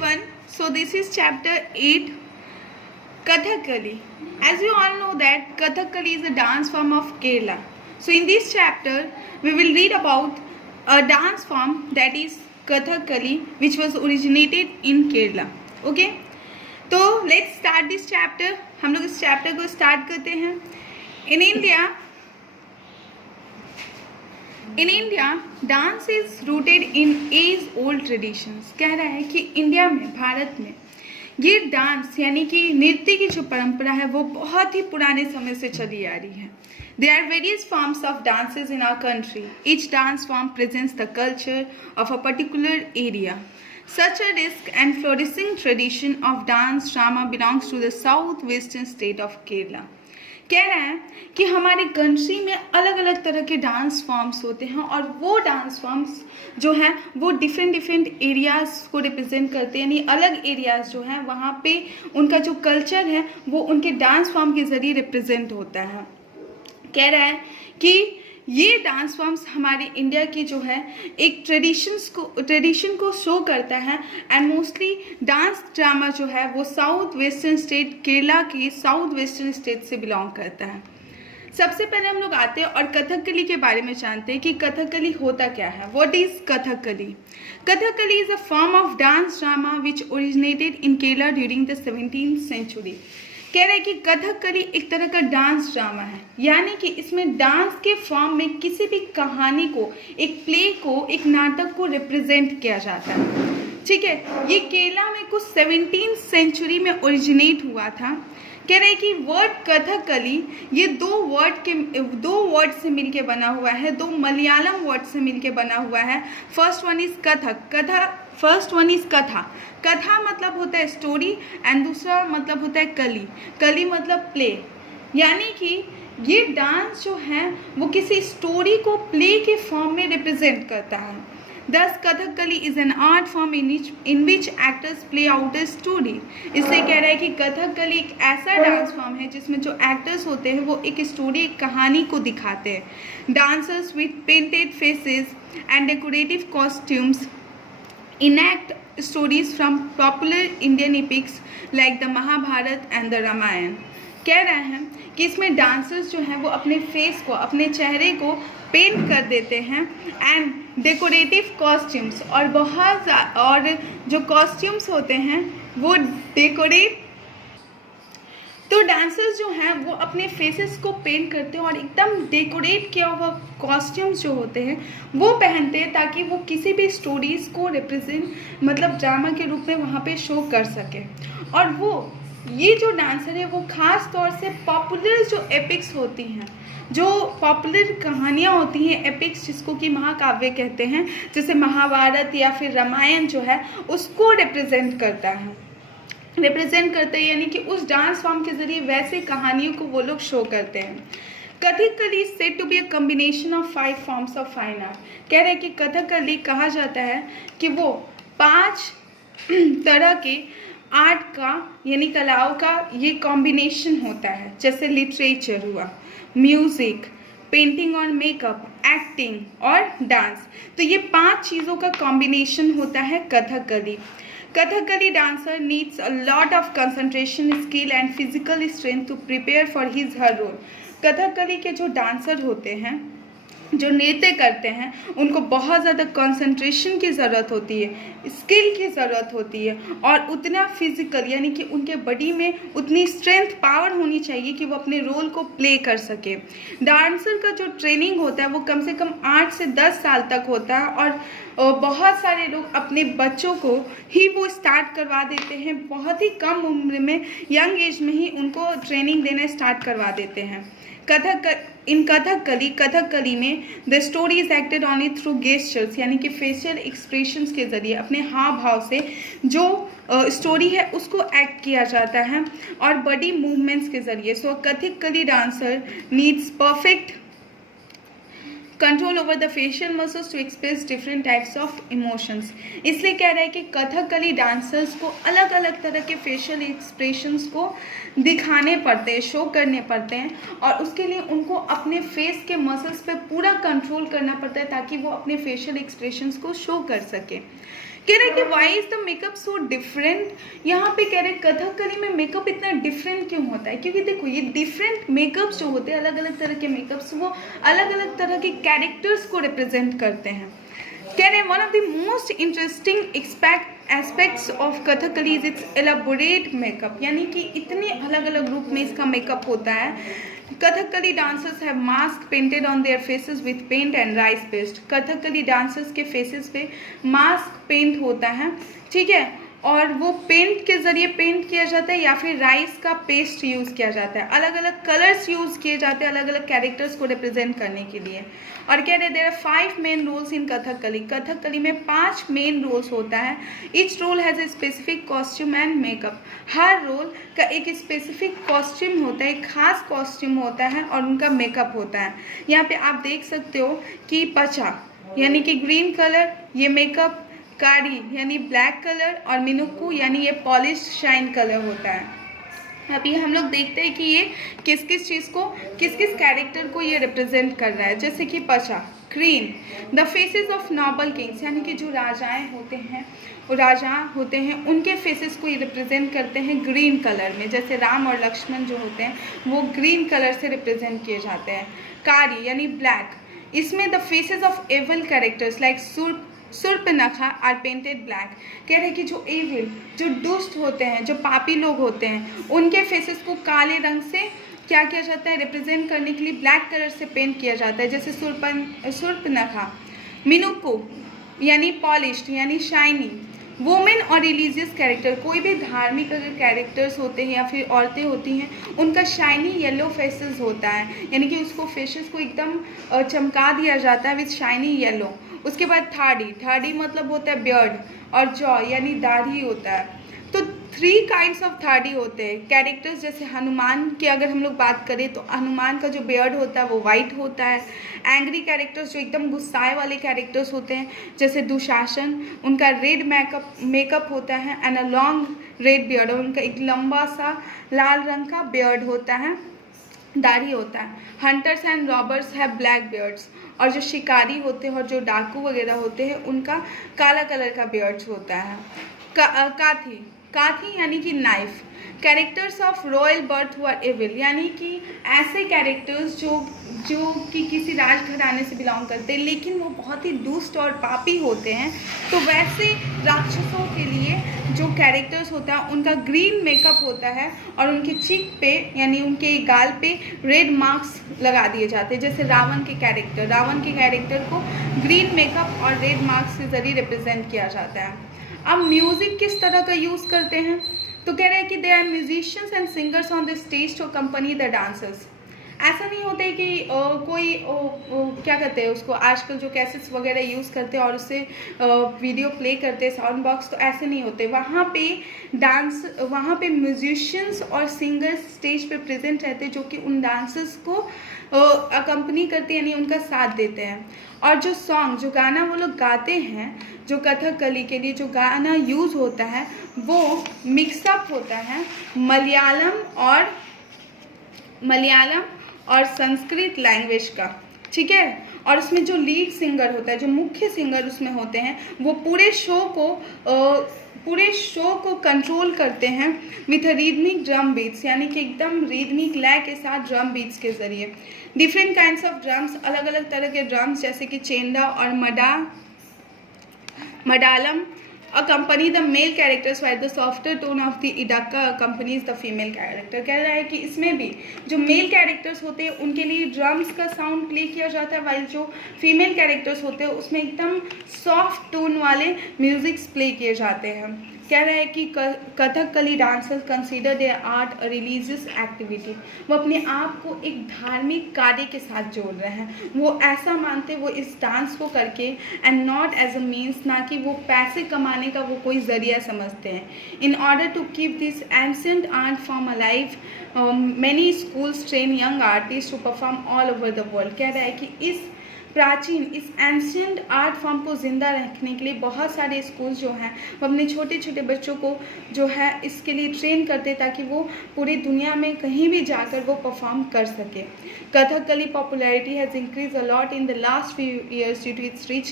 everyone, so this is chapter 8, Kathakali. As you all know that Kathakali is a dance form of Kerala. So in this chapter we will read about a dance form that is Kathakali, which was originated in Kerala. Okay, तो let's start this chapter. हम लोग इस chapter को start करते हैं. In India, dance is rooted in age-old traditions. कह रहा है कि इंडिया में, भारत में ये डांस यानी कि नृत्य की जो परंपरा है वो बहुत ही पुराने समय से चली आ रही है. There are various forms of dances in our country. Each dance form presents the culture of a particular area. Such a rich and flourishing tradition of dance drama belongs to the southwestern state of Kerala. कह रहे हैं कि हमारे country में अलग अलग तरह के डांस फॉर्म्स होते हैं और वो डांस फॉर्म्स जो हैं वो डिफरेंट एरियाज़ को रिप्रेजेंट करते हैं, यानी अलग एरियाज़ जो हैं वहाँ पे उनका जो कल्चर है वो उनके डांस फॉर्म के ज़रिए रिप्रेजेंट होता है. कह रहा है कि ये डांस फॉर्म्स हमारे इंडिया की जो है एक ट्रेडिशन को शो करता है एंड मोस्टली डांस ड्रामा जो है वो साउथ वेस्टर्न स्टेट, केरला की साउथ वेस्टर्न स्टेट से बिलोंग करता है. सबसे पहले हम लोग आते हैं और कथकली के बारे में जानते हैं कि कथकली होता क्या है. What is Kathakali? Kathakali is a form of dance drama which originated in Kerala during the 17th century. कह रहे हैं कि कथकली एक तरह का डांस ड्रामा है, यानी कि इसमें डांस के फॉर्म में किसी भी कहानी को, एक प्ले को, एक नाटक को रिप्रेजेंट किया जाता है. ठीक है, ये केरला में कुछ 17th सेंचुरी में ओरिजिनेट हुआ था. कह रहे हैं कि वर्ड कथकली ये दो वर्ड से मिलके बना हुआ है, दो मलयालम वर्ड से मिलके बना हुआ है. फर्स्ट वन इज कथा. कथा मतलब होता है स्टोरी एंड दूसरा मतलब होता है कली मतलब प्ले. यानी कि ये डांस जो है वो किसी स्टोरी को प्ले के फॉर्म में रिप्रेजेंट करता है. Thus, Kathakali is an art form in which actors play out a story. इसलिए कह रहा है कि कथकली एक ऐसा डांस फॉर्म है जिसमें जो एक्टर्स होते हैं वो एक स्टोरी, एक कहानी को दिखाते हैं. Dancers with painted faces and decorative costumes enact stories from popular Indian epics like the Mahabharata and the Ramayana. कह रहे हैं कि इसमें डांसर्स जो हैं वो अपने फेस को, अपने चेहरे को पेंट कर देते हैं एंड डेकोरेटिव कॉस्ट्यूम्स और जो कॉस्ट्यूम्स होते हैं वो तो डांसर्स जो हैं वो अपने फेसेस को पेंट करते हैं और एकदम डेकोरेट किया हुआ कॉस्ट्यूम्स जो होते हैं वो पहनते हैं ताकि वो किसी भी स्टोरीज़ को रिप्रेजेंट मतलब ड्रामा के रूप में वहाँ पे शो कर सके. और वो ये जो डांसर है वो ख़ास तौर से पॉपुलर जो एपिक्स होती हैं, जो पॉपुलर कहानियाँ होती हैं, एपिक्स जिसको कि महाकाव्य कहते हैं, जैसे महाभारत या फिर रामायण जो है उसको रिप्रेजेंट करते हैं, यानी कि उस डांस फॉर्म के ज़रिए वैसे कहानियों को वो लोग शो करते हैं. Kathakali is said to be a combination of 5 forms of fine art. कह रहे हैं कि कथकली कहा जाता है कि वो 5 तरह के आर्ट का यानी कलाओं का ये कॉम्बिनेशन होता है, जैसे लिटरेचर हुआ, म्यूज़िक, पेंटिंग और मेकअप, एक्टिंग और डांस. तो ये 5 चीज़ों का कॉम्बिनेशन होता है Kathakali. Kathakali dancer needs a lot of concentration, skill and physical strength to prepare for his her role. Kathakali के जो डांसर होते हैं, जो नृत्य करते हैं, उनको बहुत ज़्यादा कंसंट्रेशन की ज़रूरत होती है, स्किल की ज़रूरत होती है और उतना फिजिकल यानी कि उनके बॉडी में उतनी स्ट्रेंथ, पावर होनी चाहिए कि वो अपने रोल को प्ले कर सके. डांसर का जो ट्रेनिंग होता है वो कम से कम 8 से 10 साल तक होता है और बहुत सारे लोग अपने बच्चों को ही वो स्टार्ट करवा देते हैं, बहुत ही कम उम्र में, यंग एज में ही उनको ट्रेनिंग देना स्टार्ट करवा देते हैं. कथकली में the story is acted only through gestures, यानी कि फेशियल एक्सप्रेशंस के ज़रिए, अपने हाव भाव से जो स्टोरी है उसको एक्ट किया जाता है और बॉडी मूवमेंट्स के ज़रिए. So Kathakali dancer needs perfect control over the facial muscles to express different types of emotions. इसलिए कह रहा है कि कथकली डांसर्स को अलग अलग तरह के फेशियल एक्सप्रेशंस को दिखाने पड़ते हैं, शो करने पड़ते हैं और उसके लिए उनको अपने फेस के मसल्स पे पूरा कंट्रोल करना पड़ता है ताकि वो अपने फेशियल एक्सप्रेशंस को शो कर सके. कह रहे हैं कि why is the makeup so different. यहाँ पे कह रहे हैं कथकली में मेकअप इतना डिफरेंट क्यों होता है, क्योंकि देखो ये डिफरेंट मेकअप्स जो होते हैं, अलग अलग तरह के मेकअप्स, वो अलग अलग तरह के कैरेक्टर्स को रिप्रेजेंट करते हैं। कह रहे हैं one of the most interesting aspects of Kathakali is it's elaborate makeup, यानी कि इतने अलग अलग रूप में इसका मेकअप होता है। Kathakali dancers have mask painted on their faces with paint and rice paste. Kathakali dancers के फेसेस पे मास्क पेंट होता है, ठीक है, और वो पेंट के ज़रिए पेंट किया जाता है या फिर राइस का पेस्ट यूज़ किया जाता है। अलग अलग कलर्स यूज़ किए जाते हैं अलग अलग कैरेक्टर्स को रिप्रेजेंट करने के लिए। और कह रहे there are 5 main roles in Kathakali. Kathakali में 5 मेन रोल्स होता है। Each role has a specific costume and makeup. हर रोल का एक स्पेसिफिक कॉस्ट्यूम होता है, एक खास कॉस्ट्यूम होता है और उनका मेकअप होता है। यहाँ पे आप देख सकते हो कि पचा यानी कि ग्रीन कलर, ये मेकअप, कारी यानी ब्लैक कलर, और मिनुक्कू यानी ये पॉलिश शाइन कलर होता है। अभी हम लोग देखते हैं कि ये किस किस चीज़ को, किस किस कैरेक्टर को ये रिप्रेजेंट कर रहा है। जैसे कि पचा cream, the faces of noble Kings, यानी कि जो राजाएं होते हैं, राजा होते हैं, उनके फेसेस को ये रिप्रेजेंट करते हैं ग्रीन कलर में। जैसे राम और लक्ष्मण जो होते हैं वो ग्रीन कलर से रिप्रेजेंट किए जाते हैं। कारी यानी ब्लैक, इसमें the faces of evil characters like Surpanakha are painted black. कह रहे हैं कि जो एविल, जो दुष्ट होते हैं, जो पापी लोग होते हैं, उनके फेसेस को काले रंग से क्या किया जाता है, रिप्रेजेंट करने के लिए ब्लैक कलर से पेंट किया जाता है। जैसे सुर्पनखा। मिनुक्कू यानी पॉलिश्ड यानी शाइनी। वुमेन और रिलीजियस कैरेक्टर, कोई भी धार्मिक अगर कैरेक्टर्स होते हैं या फिर औरतें होती हैं, उनका शाइनी येलो फेसेस होता है, यानी कि उसको फेसेस को एकदम चमका दिया जाता है विथ शाइनी येलो। उसके बाद थाड़ी मतलब होता है बियर्ड, और जॉ यानी दाढ़ी होता है। तो 3 काइंड्स ऑफ थाड़ी होते हैं कैरेक्टर्स। जैसे हनुमान की अगर हम लोग बात करें तो हनुमान का जो बियर्ड होता है वो वाइट होता है। एंग्री कैरेक्टर्स जो एकदम गुस्साए वाले कैरेक्टर्स होते हैं, जैसे दुशासन, उनका रेड मेकअप होता है and a long red beard, और उनका एक लंबा सा लाल रंग का बियर्ड होता है, दाढ़ी होता है। Hunters and robbers have black beards, और जो शिकारी होते हैं और जो डाकू वगैरह होते हैं उनका काला कलर का बियर्ड्स होता है। काथी यानी कि knife. Characters of royal birth who are evil, यानी कि ऐसे कैरेक्टर्स जो कि किसी राजघराने से बिलोंग करते हैं लेकिन वो बहुत ही दुष्ट और पापी होते हैं। तो वैसे राक्षसों के लिए जो कैरेक्टर्स होता है उनका ग्रीन मेकअप होता है और उनके चीक पे यानी उनके गाल पे रेड मार्क्स लगा दिए जाते हैं। जैसे रावण के कैरेक्टर को ग्रीन मेकअप और रेड मार्क्स के जरिए रिप्रेजेंट किया जाता है। अब म्यूज़िक किस तरह का यूज़ करते हैं, तो कह रहे हैं कि they are musicians and singers on the stage to accompany the dancers. ऐसा नहीं होता है कि कोई क्या कहते हैं उसको, आजकल जो कैसेट्स वगैरह यूज़ करते हैं और उससे वीडियो प्ले करते हैं साउंड बॉक्स, तो ऐसे नहीं होते। वहाँ पे म्यूजिशियंस और सिंगर्स स्टेज पे प्रेजेंट रहते हैं जो कि उन डांसर्स को अकम्पनी करते हैं, यानी उनका साथ देते हैं। और जो गाना वो लोग गाते हैं, जो कथकली के लिए जो गाना यूज़ होता है वो मिक्सअप होता है मलयालम और संस्कृत लैंग्वेज का, ठीक है। और उसमें जो लीड सिंगर होता है, जो मुख्य सिंगर उसमें होते हैं, वो पूरे शो को कंट्रोल करते हैं विथ रिदमिक ड्रम बीट्स, यानी कि एकदम रिदमिक लय के साथ ड्रम बीट्स के जरिए। डिफरेंट काइंड्स ऑफ ड्रम्स, अलग अलग तरह के ड्रम्स जैसे कि चेंडा और मडालम accompany the male characters while the softer tone of the idakka accompanies the female character। कह रहा है कि इसमें भी जो मेल कैरेक्टर्स होते हैं उनके लिए ड्रम्स का साउंड प्ले किया जाता है, वाइल जो फीमेल कैरेक्टर्स होते हैं उसमें एकदम सॉफ्ट टोन वाले म्यूजिक्स प्ले किए जाते हैं। कह रहा है कि Kathakali dancers consider their art a religious activity. वो अपने आप को एक धार्मिक कार्य के साथ जोड़ रहे हैं, वो ऐसा मानते वो इस डांस को करके and not as a means, ना कि वो पैसे कमाने का वो कोई ज़रिया समझते हैं। In order to keep this ancient art form alive many schools train young artist to perform all over the world. कह रहा है कि इस प्राचीन इस एंशियंट आर्ट फॉर्म को ज़िंदा रखने के लिए बहुत सारे स्कूल्स जो हैं वो अपने छोटे छोटे बच्चों को जो है इसके लिए ट्रेन करते ताकि वो पूरी दुनिया में कहीं भी जाकर वो परफॉर्म कर सके। Kathakali popularity has increase a lot in the last few years due to its rich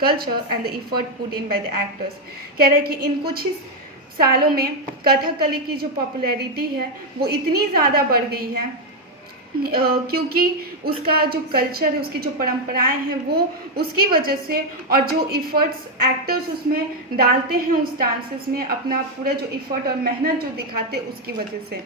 culture and the effort put in by the actors. कह रहे हैं कि इन कुछ ही सालों में कथकली की जो पॉपुलैरिटी है वो इतनी ज़्यादा बढ़ गई है क्योंकि उसका जो कल्चर है, उसकी जो परंपराएं हैं वो उसकी वजह से, और जो इफ़र्ट्स एक्टर्स उसमें डालते हैं उस डांसेस में, अपना पूरा जो इफ़र्ट और मेहनत जो दिखाते हैं उसकी वजह से।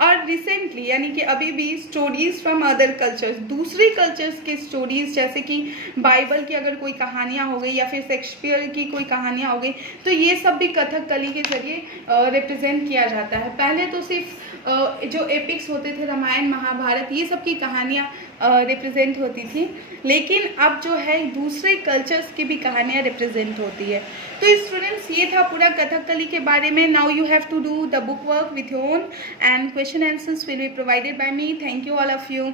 और रिसेंटली यानी कि अभी भी स्टोरीज़ फ्रॉम अदर कल्चर्स, दूसरी कल्चर्स के स्टोरीज़, जैसे कि बाइबल की अगर कोई कहानियाँ हो गई या फिर शेक्सपियर की कोई कहानियाँ हो गई, तो ये सब भी कथकली के जरिए रिप्रेजेंट किया जाता है। पहले तो सिर्फ जो एपिक्स होते थे, रामायण महाभारत, ये सब की कहानियाँ रिप्रेजेंट होती थी, लेकिन अब जो है दूसरे कल्चर्स की भी कहानियाँ रिप्रेजेंट होती है। तो स्टूडेंट्स, ये था पूरा कथकली के बारे में। Now you have to do the book work with your own and question answers will be provided by me. Thank you all of you.